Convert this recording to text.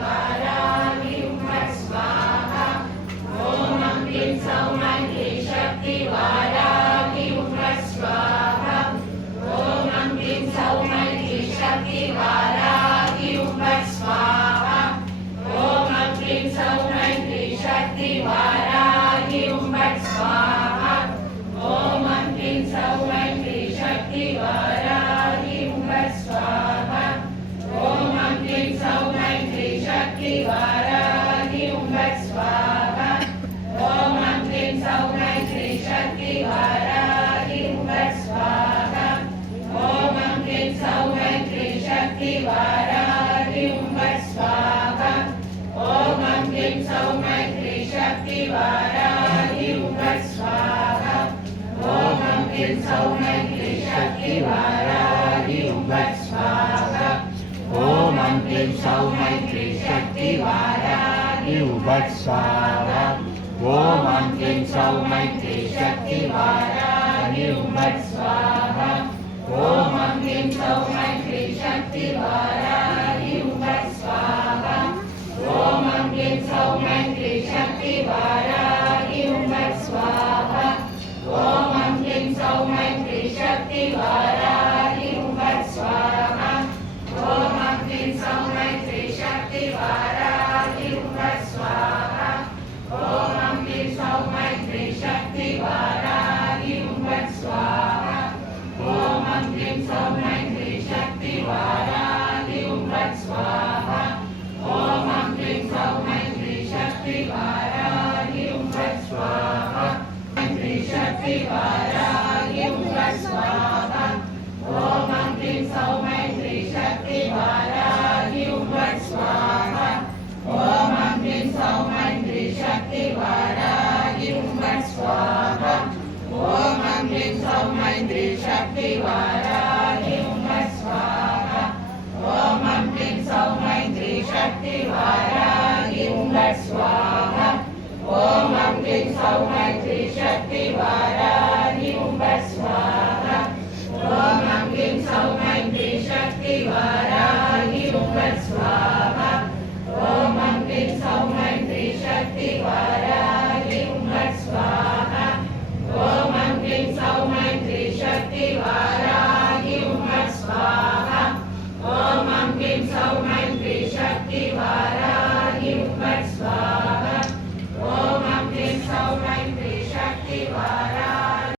वाराहि हुं स्वाहा ॐ क्लीं सौम्यै क्लीं शक्ति वाराहि हुं स्वाहा ॐ क्लीं सौम्यै क्लीं शक्ति वाराहि हुं स्वाहा ॐ क्लीं सौम्यै क्लीं शक्ति वाराहि हुं स्वाहा ॐ क्लीं सौम्यै क्लीं शक्ति वाराहि हुं स्वाहा ॐ क्लीं सौम्यै क्लीं शक्ति वाराहि हुं स्वाहा ॐ क्लीं सौम्यै क्लीं शक्ति वाराहि हुं स्वाहा ॐ क्लीं सौम्यै क्लीं शक्ति वाराहि हुं स्वाहा ॐ क्लीं सौम्यै क्लीं शक्ति वाराहि हुं स्वाहा ॐ क्लीं सौम्यै क्लीं शक्ति वाराहि हुं स्वाहा ॐ क्लीं सौम्यै क्लीं शक्ति वाराहि हुं स्वाहा ॐ क्लीं सौम्यै क्लीं शक्ति वाराहि हुं स्वाहा ॐ क्लीं सौम्यै क्लीं शक्ति वाराहि हुं स्वाहा ॐ क्लीं सौम्यै क्लीं शक्ति वाराहि हुं स्वाहा ॐ क्लीं सौम्यै क्लीं शक्ति वाराहि हुं स्वाहा ॐ क्लीं सौम्यै क्लीं शक्ति वाराहि हुं स्वाहा ॐ क्लीं सौम्यै क्लीं शक्ति वाराहि हुं स्वाहा ॐ क्लीं सौम्यै क्लीं शक्ति वाराहि हुं स्वाहा ॐ क्लीं सौम्यै क्लीं शक्ति वाराहि हुं स्वाहा क्लीं शक्ति वाराहि हुं स्वाहा ॐ क्लीं सौम्यै क्लीं शक्ति वाराहि हुं स्वाहा ॐ क्लीं सौम्यै क्लीं शक्ति वाराहि हुं स्वाहा ॐ क्लीं सौम्यै क्लीं शक्ति वाराहि हुं स्वाहा ॐ क्लीं सौम्यै क्लीं शक्ति वाराहि हुं स्वाहा ॐ क्लीं सौम्यै क्लीं